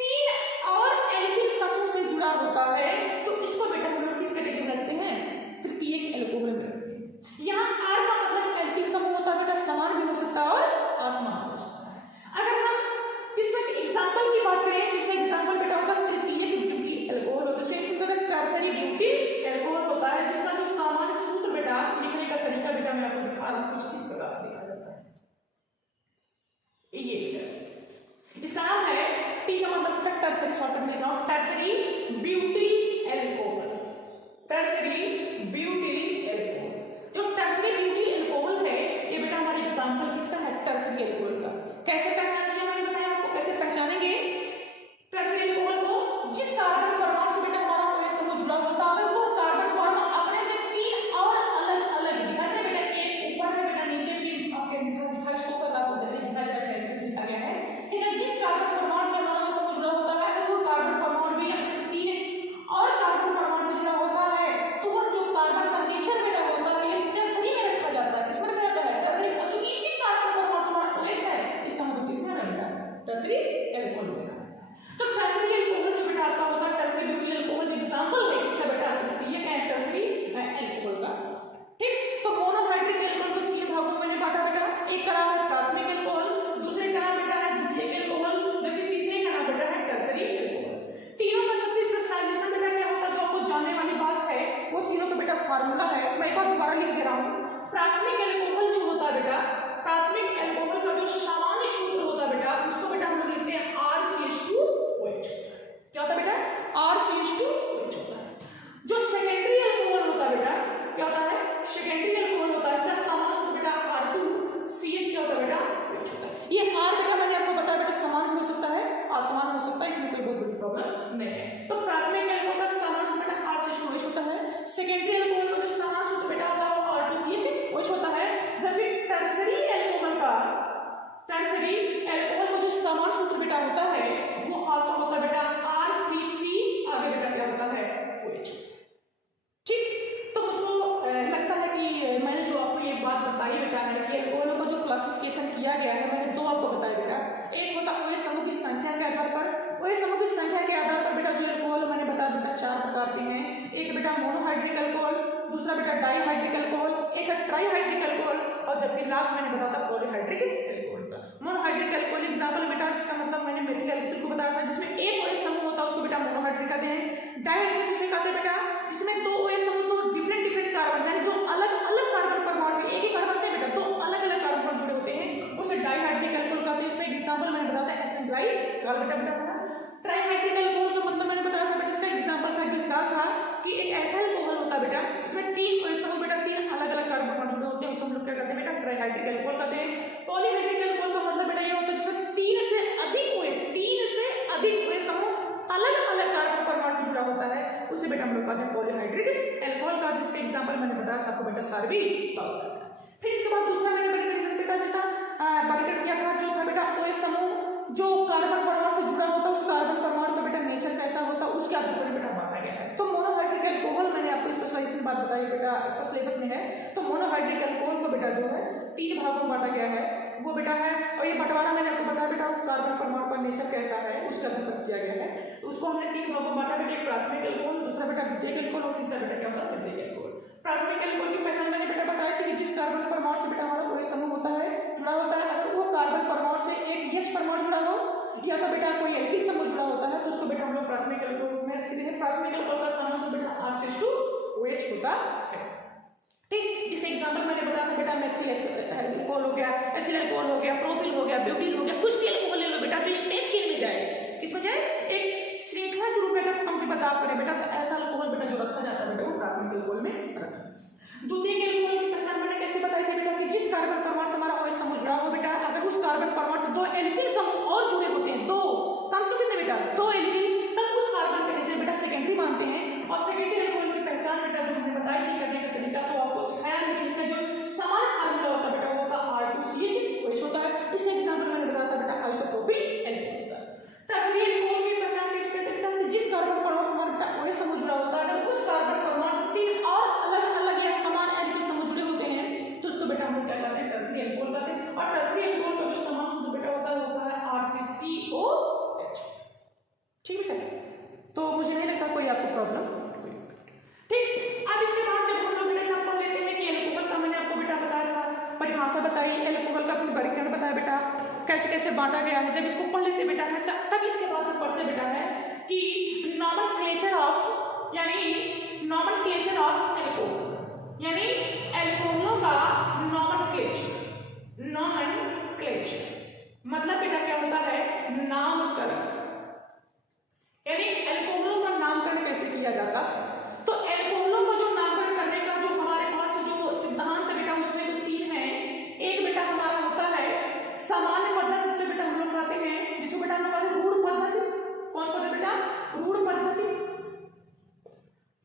तीन और एल्किल समूह से जुड़ा होता है तो उसको बेटा हम लोग किस कैटेगरी में रखते हैं तृतीयक एल्कोहल में रखते हैं। यहाँ R का मतलब एल्किल समूह होता है बेटा समान भी हो सकता है और असमान हो सकता है। अगर हम इसमें एग्जांपल की बात करें तो इसका एग्जांपल बेटा होता है तृतीयक ब्यूटिल एल्कोहल होता है। इसका एक सूत्र टर्सरी ब्यूटिल एल्कोहल होता है जिसका जो सामान्य सूत्र बेटा लिखने का तरीका बेटा मैं आपको दिखा रहा हूं कुछ इस प्रकार से लिखा जाता है। ये इसका नाम है T का मतलब टर्सरी शॉर्ट में लिखा हूं tertiary butyl alcohol. Tertiary butyl alcohol जो टर्सरी ब्यूटिल लिख दे रहा हूँ। प्राथमिक एल्कोहल जो होता है बेटा, प्राथमिक एल्कोहल का जो सामान्य सूत्र होता है बेटा, उसको बेटा हम लोग लिखते हैं RCH2OH। क्या होता है बेटा? RCH2OH होता है। जो सेकेंडरी एल्कोहल होता है बेटा, क्या होता है? सेकेंडरी एल्कोहल होता है, इसका सामान्य सूत्र बेटा R2CH क्या होता है बेटा? OH होता है। ये R बेटा मैंने आपको बताया बेटा समान हो सकता है, असमान हो सकता है, इसमें कोई बहुत बड़ी प्रॉब्लम नहीं है। तो प्राथमिक एल्कोहल का सामान्य सूत्र बेटा RCH2OH होता है। सेकेंडरी एल्कोहल का जो सामान्य सूत्र बेटा होता है वो R2CH होता है। जबकि टर्सरी एल्कोहल का जो सामान्य सूत्र बेटा होता है वो आपका होता है बेटा R3C, आगे बेटा क्या होता है? OH। ठीक, तो मुझको लगता है कि मैंने जो आपको ये बात बताई बेटा है कि एल्कोहलों का जो क्लासिफिकेशन किया गया है, मैंने दो आपको बताया बेटा। एक होता है OH समूह की संख्या के आधार पर, OH समूह की संख्या के आधार पर बेटा जो एल्कोहल मैंने बताया बेटा 4 प्रकार के हैं। एक बेटा मोनोहाइड्रिक अल्कोहल, दूसरा बेटा डाईहाइड्रिक अल्कोहल, एक है ट्राईहाइड्रिक अल्कोहल, और जबकि लास्ट मैंने बताया था पॉलीहाइड्रिक अल्कोहल का। मोनोहाइड्रिक अल्कोहल एग्जांपल बेटा जिसका मतलब मैंने मेथिल एल्कोहल को बताया था, जिसमें एक OH समूह होता है उसको बेटा मोनोहाइड्रिक कहते हैं। डाईहाइड्रिक किसे कहते हैं बेटा? जिसमें दो OH समूह तो डिफरेंट कार्बन यानी जो अलग-अलग कार्बन परमाणु, एक ही कार्बन से बेटा दो अलग-अलग कार्बन पर जुड़े होते हैं, उसे डाईहाइड्रिक अल्कोहल कहते हैं। इसमें एग्जांपल मैंने बताया था एथेन ग्लाइकॉल बेटा। ट्राईहाइड्रिक अल्कोहल का मतलब मैंने बताया था बेटा, इसका एग्जांपल था दूसरा था कि एक ऐसा अल्कोहल होता है बेटा जिसमें 3 OH समूह बेटा 3 अलग-अलग कार्बन पर जुड़े होते हैं, उसे हम लोग क्या कहते हैं बेटा? ट्राईहाइड्रिक अल्कोहल कहते हैं। पॉलीहाइड्रिक अल्कोहल का मतलब बेटा ये होता है जिसमें 3 से अधिक OH समूह अलग-अलग कार्बन परमाणु जुड़ा होता है, उसे बेटा हम लोग कहते हैं पॉलीहाइड्रिक अल्कोहल का, जिसका एग्जांपल मैंने बताया था आपको बेटा सार्बिटॉल। फिर इसके बाद दूसरा मैंने बेटा वर्गीकरण किया था जो था बेटा OH समूह जो कार्बन परमाणु से जुड़ा होता है, उस कार्बन परमाणु का बेटा नेचर कैसा होता है उसके आधार पर बेटा बांटा गया है। तो मोनोहाइड्रिक अल्कोहल मैंने आपको स्पेशलाइजेशन बात बताई बेटा, सिलेबस में है। तो मोनोहाइड्रिक अल्कोहल को बेटा जो है 3 भागों में बांटा गया है, वो बेटा है, और ये बंटवारा मैंने आपको बताया बेटा कार्बन परमाणु का नेचर कैसा है उसके आधार पर किया गया है। उसको हमने 3 भागों में बांटा बेटा, एक प्राथमिक अल्कोहल, दूसरा बेटा द्वितीयक अल्कोहल और तीसरा बेटा क्या होता है? तृतीयक अल्कोहल। प्राथमिक अल्कोहल की पहचान मैंने बेटा बताया थी कि जिस कार्बन परमाणु से बेटा हमारा OH समूह होता है जुड़ा होता है, अगर वो कार्बन परमाणु से एक H परमाणु जुड़ा हो या तो बेटा कोई एल्किल समूह जुड़ा होता है तो उसको बेटा हम लोग प्राथमिक अल्कोहल में रखते हैं। प्राथमिक अल्कोहल का सामान्य सूत्र बेटा RCH2OH होता है। ठीक, जिस एग्जांपल मैंने बताया था बेटा मेथिल अल्कोहल हो गया, एथिल अल्कोहल हो गया, प्रोपिल हो गया, ब्यूटिल हो गया, कुछ भी अल्कोहल ले लो बेटा जो स्टेप चेन में जाए, किसमें जाए? एक श्रृंखला के रूप में अगर हम बता करें बेटा तो ऐसा अल्कोहल बेटा जो रखा जाता है बेटा वो प्राथमिक अल्कोहल में रखा। द्वितीयक अल्कोहल की पहचान मैंने कैसे बताई थी बेटा कि जिस कार्बन परमाणु से हमारा OH समूह जुड़ा हो बेटा, अगर उस कार्बन परमाणु से 2 एल्किल समूह और जुड़े होते हैं, 2 कम से कितने बेटा? 2 एल्किल, तब उस कार्बन के नेचर बेटा सेकेंडरी मानते हैं। और सेकेंडरी अल्कोहल की पहचान बेटा जो हमने बताई थी करने का तरीका तो आपको सिखाया, लेकिन इसका जो समान फार्मूला होता है बेटा वो होता है R2CH होता है। इसका एग्जांपल मैंने बताया था बेटा आइसोप्रोपिल एल्कोहल होता है। टर्सरी अल्कोहल की पहचान कैसे करते हैं बेटा? जिस कार्बन परमाणु से हमारा बेटा OH समूह जुड़ा होता है, अगर उस कार्बन परमाणु से 3 और अलग-अलग या समान एल्किल समूह जुड़े होते हैं तो उसको बेटा हम लोग क्या कहते हैं? टर्सरी अल्कोहल कहते हैं। और टर्सरी अल्कोहल का जो समान सूत्र बेटा होता है R3COH। ठीक है, तो मुझे नहीं लगता कोई आपको प्रॉब्लम। ठीक, अब इसके बाद जब हम लोग बेटा पढ़ लेते हैं कि एल्कोहल का मैंने आपको बेटा बताया था, परिभाषा बताई, एल्कोहल का फिर वर्गीकरण बताया बेटा कैसे कैसे बांटा गया है। जब इसको पढ़ लेते बेटा है तब इसके बाद हम पढ़ते बेटा है कि नॉमेनक्लेचर ऑफ एल्कोहल, यानी एल्कोहलों का नॉमेनक्लेचर मतलब बेटा क्या होता है? नामकरण, यानी एल्कोहलों का नामकरण कैसे किया जाता है। तो एल्कोहलों का जो नामकरण करने का जो हमारे पास जो सिद्धांत बेटा उसमें तो 3 है। एक बेटा हमारा होता है सामान्य पद्धति, जिसे बेटा हम लोग कहते हैं, जिसको बेटा हम लोग कहते हैं रूढ़ पद्धति। कौन सा पद्धति बेटा? रूढ़ पद्धति।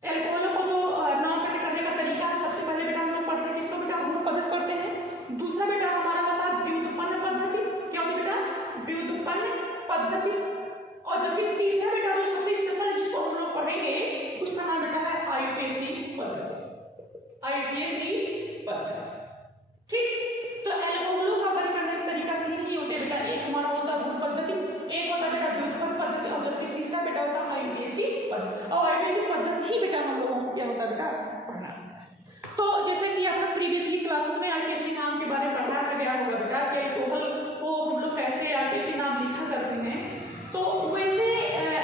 एल्कोहलों को जो नामकरण करने का तरीका है सबसे पहले बेटा हम लोग पढ़ते हैं किसको बेटा? रूढ़ पद्धति पढ़ते हैं। दूसरा बेटा हमारा होता है व्युत्पन्न पद्धति। क्या होती है बेटा? व्युत्पन्न पद्धति। और जबकि तीसरा बेटा जो सबसे स्पेशल है जिसको हम लोग पढ़ेंगे उसका नाम बेटा है आईपीएसी पद्धति। ठीक, तो एल्कोहलों का वर्गीकरण करने का तरीका 3 ही होते हैं बेटा। एक हमारा होता है रूढ़ पद्धति, एक होता है बेटा व्युत्पन्न पद्धति, और जबकि तीसरा बेटा होता है आईपीएसी पद्धति। और आईपीएसी पद्धति ही बेटा हम लोगों को क्या होता है बेटा? पढ़ना होता है। तो जैसे कि आपने प्रीवियसली क्लासेस में आईपीएसी नाम के बारे में पढ़ा गया होगा बेटा कि एल्कोहल को हम लोग कैसे आईपीएसी नाम लिखा करते हैं। तो वैसे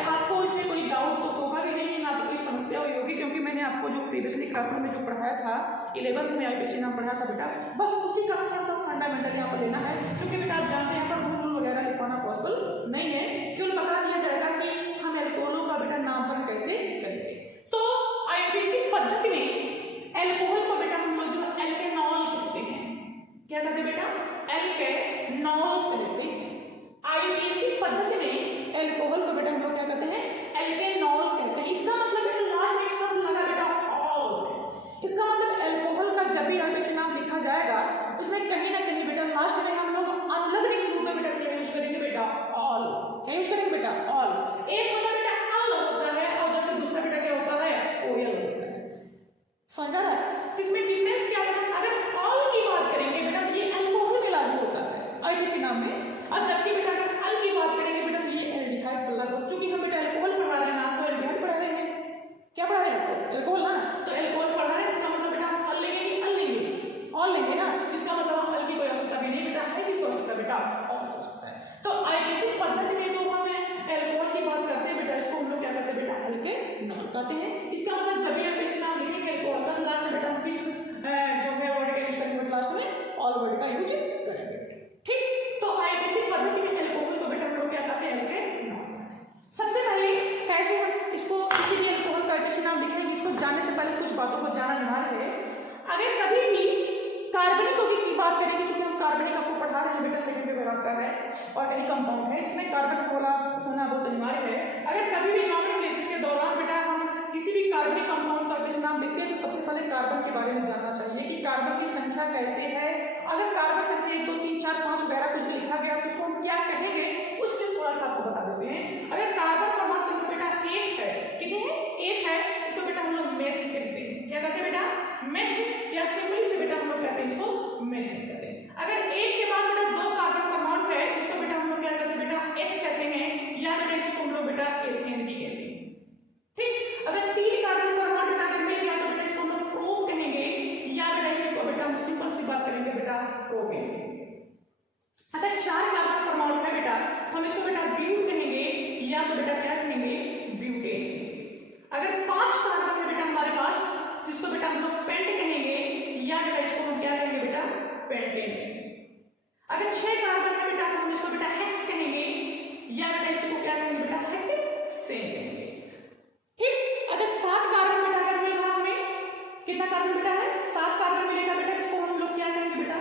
आपको इसमें कोई डाउट तो होगा भी नहीं, ना तो कोई समस्या हुई होगी, क्योंकि मैंने आपको जो प्रीवियस पिछली क्लास में जो पढ़ाया था 11th में आईपीसी नाम पढ़ाया था बेटा, बस उसी का थोड़ा सा फंडामेंटल यहाँ पर लेना है, क्योंकि बेटा आप जानते हैं यहाँ पर रूल वगैरह लिखवाना पॉसिबल नहीं है, केवल बता दिया जाएगा कि हम एल्कोहलों का बेटा नामकरण कैसे करेंगे। तो आईपीसी पद्धति में एल्कोहल को बेटा हम लोग जो एल्केनॉल कहते हैं, क्या कहते हैं बेटा, एल्केनॉल कहते हैं। आईपीसी पद्धति में एल्कोहल को बेटा हम लोग क्या कहते हैं, एल्केनॉल कहते हैं। इसका मतलब बेटा लास्ट में शब्द लगा बेटा ऑल, इसका मतलब एल्कोहल का जब भी आईपीसी नाम लिखा जाएगा उसमें कहीं ना कहीं बेटा लास्ट में हम लोग अनुलग्न के रूप में बेटा क्या यूज करेंगे बेटा, ऑल। क्या यूज करेंगे बेटा, ऑल। एक होता बेटा अल होता है और जबकि दूसरा बेटा क्या होता है, ओएल होता है। समझ रहा है? इसमें डिफरेंस क्या है, अगर ऑल की बात करेंगे बेटा तो ये अल्कोहल में लागू होता है आईपीसी नाम में, और जबकि बेटा अगर अल की बात करेंगे बेटा तो ये एल्डिहाइड पर लागू। चूंकि हम बेटा एल्कोहल पढ़ा रहे हैं ना, तो एल्डिहाइड पढ़ा रहे हैं, क्या पढ़ा रहे हैं, एल्कोहल ना, तो एल्कोहल पढ़ा रहे हैं, इसका मतलब बेटा हम अल लेंगे कि अल लेंगे, ऑल लेंगे ना, इसका मतलब हम अल की कोई आवश्यकता भी नहीं बेटा है, किसकी आवश्यकता बेटा, ऑल हो सकता है। तो आईपीसी पद्धति में जो हम एल्कोहल की बात करते हैं बेटा, इसको हम लोग क्या कहते हैं बेटा, एल्केनॉल कहते हैं। इसका मतलब जब भी आईपीसी नाम लिखेंगे एल्कोहल का, लास्ट में बेटा हम किस जो है वर्ड का यूज करेंगे, लास्ट में ऑल वर्ड का यूज करेंगे, ठीक। तो आईपीसी पद्धति में एल्कोहल को बेटा हम लोग क्या कहते हैं, एल्केनॉल। सबसे पहले कैसे हम इसको किसी भी एल्कोहल का आईपीसी नाम लिखेंगे, इसको जानने से पहले कुछ बातों को जानना अनिवार्य है। अगर कभी भी कार्बनिक की बात करेंगे, चूंकि हम कार्बनिक आपको पढ़ा रहे हैं बेटा, सेकंड पेपर आपका है और एनी कंपाउंड है, इसमें कार्बनिक होना बहुत अनिवार्य है। अगर कभी भी नॉमेनक्लेचर के दौरान बेटा हम किसी भी कार्बनिक कंपाउंड का आईपीसी नाम लिखते हैं तो सबसे पहले कार्बन के बारे में जानना चाहिए कि कार्बन की संख्या कैसे है। अगर कार्बन संख्या 1 2 3 4 5 वगैरह कुछ भी लिखा गया तो उसको हम क्या कहेंगे, उसमें थोड़ा सा आपको बता देते हैं। अगर कार्बन परमाणु संख्या बेटा 1 है, कितने हैं, 1 है, इसको बेटा हम लोग मेथ कहते हैं। क्या कहते हैं बेटा, मेथ, या सिंपली से बेटा हम लोग कहते हैं इसको मेथ कहते हैं। अगर 1 के बाद बेटा 2 कार्बन परमाणु है, इसको बेटा हम लोग क्या कहते हैं बेटा, एथ कहते हैं, या बेटा इसको हम लोग बेटा एथेन भी कहते हैं, ठीक। अगर 3 कार्बन परमाणु बेटा अगर मिल गया तो बेटा इसको हम लोग प्रोप कहेंगे, या बेटा इसको बेटा हम सिंपल सी बात करेंगे बेटा प्रोपेन। अगर 4 कार्बन परमाणु है बेटा हम इसको बेटा ब्यूट कहेंगे, या तो बेटा क्या कहेंगे, ब्यूटेन। अगर 5 कार्बन है बेटा हमारे पास, इसको बेटा हम लोग पेंट कहेंगे, या बेटा इसको हम क्या कहेंगे बेटा, पेंटेन। अगर 6 कार्बन है बेटा तो हम इसको बेटा हेक्स कहेंगे, या बेटा इसको क्या कहेंगे बेटा, हेक्सेन कहेंगे, ठीक। अगर 7 कार्बन बेटा अगर मिल रहा हमें, कितना कार्बन बेटा है, 7 कार्बन मिलेगा बेटा, इसको हम लोग क्या कहेंगे बेटा,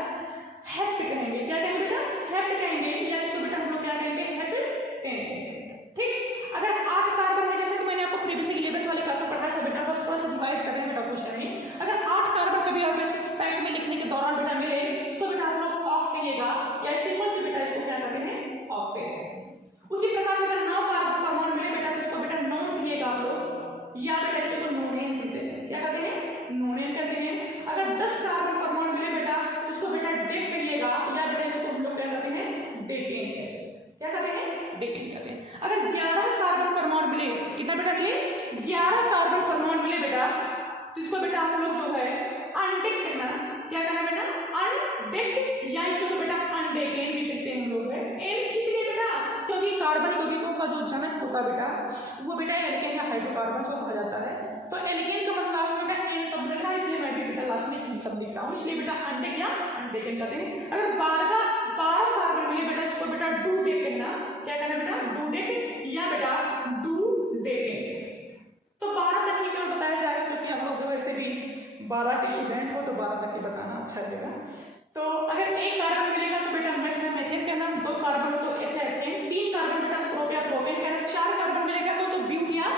हेप्ट कहेंगे। क्या कहेंगे बेटा, हेप्ट कहेंगे, या इसको बेटा हम लोग क्या कहेंगे, हेप्टेन, ठीक। अगर 8 कार्बन है, जैसे कि मैंने आपको प्रीवियसली 11th वाली क्लास में पढ़ाया था बेटा, बस थोड़ा सा रिवाइज करते हैं बेटा, कुछ नहीं। अगर 8 कार्बन कभी आप बेसिक पैक में लिखने के दौरान बेटा मिले, इसको बेटा हम लोग ऑक कहिएगा, या सिंपल से बेटा इसको क्या कहते हैं, ऑक्टेट। उसी प्रकार से अगर 9 कार्बन परमाणु मिले बेटा तो इसको बेटा नोन कहिएगा आप लोग, या बेटा इसको नोनेन कहते हैं। क्या कहते हैं, नोनेन कहते हैं। अगर 10 कार्बन परमाणु मिले बेटा तो इसको बेटा डेक कहिएगा, या बेटा इसको हम लोग क्या कहते हैं, डेकेन कहते हैं। क्या कहते हैं, डेकेन कहते हैं। अगर 11 कार्बन परमाणु मिले, कितना बेटा मिले, 11 कार्बन परमाणु मिले बेटा तो इसको बेटा हम लोग जो है अनडेक कहना, क्या कहना बेटा, अनडेक, या इसको बेटा अनडेकेन भी कहते हैं हम लोग है। एन इसलिए बेटा क्योंकि कार्बन यौगिकों का जो जनक होता बेटा वो बेटा एल्केन या हाइड्रोकार्बन से कहा जाता है। तो एल्केन का मतलब लास्ट में बेटा एन शब्द लिखना, इसलिए मैं भी बेटा लास्ट में एन शब्द लिख रहा हूं, इसलिए बेटा अनडेक या अनडेकेन कहते हैं। अगर 12 कार्बन मिले बेटा इसको बेटा डूडेक कहना। क्या कहना बेटा, डूडेक, या बेटा डूडेकेन। तो 12 तक ही केवल बताया जाएगा, क्योंकि हम लोग वैसे भी 12 के स्टूडेंट हो तो 12 तक ही बताना अच्छा लगेगा। तो अगर 1 कार्बन मिलेगा तो बेटा मेथेन कहना, 2 कार्बन हो तो एथेन, 3 कार्बन बेटा प्रोप या प्रोपेन कहना, 4 कार्बन मिलेगा तो ब्यूट या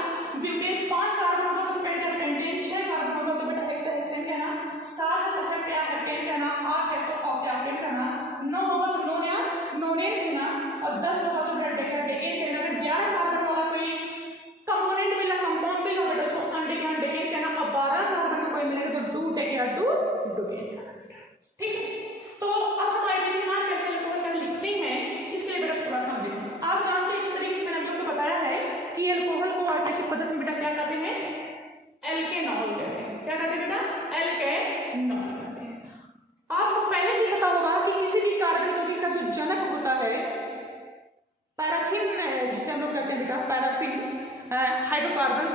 ब्यूटेन, 5 कार्बन होगा तो पेंट या पेंटेन, 6 कार्बन होगा तो बेटा हेक्सेन कहना, 7 है तो हेप्टेन कहना, 8 है तो ऑक्टेन कहना, 9 होगा तो नोन या नोनेन कहना, और 10 होगा तो बेटा डेकेन कहना। अगर 11 कार्बन वाला कोई कंपोनेंट मिला, कंपाउंड मिला बेटा उसको अनडेकेन कहना, और 12 कार्बन का कोई मिलेगा तो डूडेक या डूडेकेन कहना, ठीक। तो अब हम आईपीसी नाम कैसे एल्कोहल का लिखते हैं इसके लिए बेटा थोड़ा सा देखें। आप जानते हैं इस तरीके से मैंने आपको बताया है कि एल्कोहल को आईपीसी पद्धति में बेटा क्या कहते हैं, एल्केनॉल कहते हैं। क्या कहते हैं बेटा, एल्केनॉल कहते हैं। आपको पहले से पता होगा कि किसी भी कार्बन यौगिक का जो जनक होता है पैराफिन, जिसे हम लोग कहते हैं बेटा पैराफिन हाइड्रोकार्बन्स,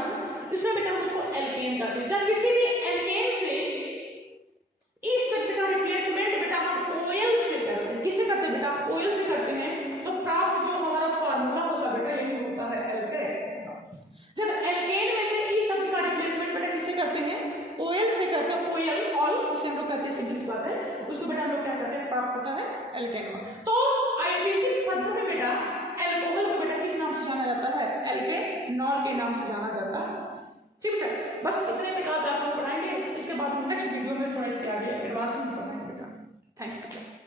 इसमें बेटा हम उसको एल्केन कहते हैं। जब किसी भी एल्केन से इस शब्द का रिप्लेसमेंट बेटा हम ओएल से करते हैं। किससे करते हैं बेटा? ओएल से करते हैं। तो प्राप्त जो हमारा फार्मूला होगा बेटा यही होता है एल्केन। जब एल्केन में से इस शब्द का रिप्लेसमेंट बेटा किससे करते हैं? ओएल से करते हैं। ओएल ऑल इसे हम लोग करते हैं, सिंपल सी बात है। उसको बेटा हम लोग क्या करते हैं? प्राप्त होता है एल्केन। तो आईपीसी पद्धति में बेटा एल्कोहल को बेटा किस नाम से जाना जाता है? एल्केनॉल के नाम से जाना जाता है। ठीक है, बस इतने में आज आप लोग पढ़ाएंगे। इसके बाद नेक्स्ट वीडियो में थोड़ा इसके आगे एडवांस में पढ़ाएंगे बेटा। थैंक्स।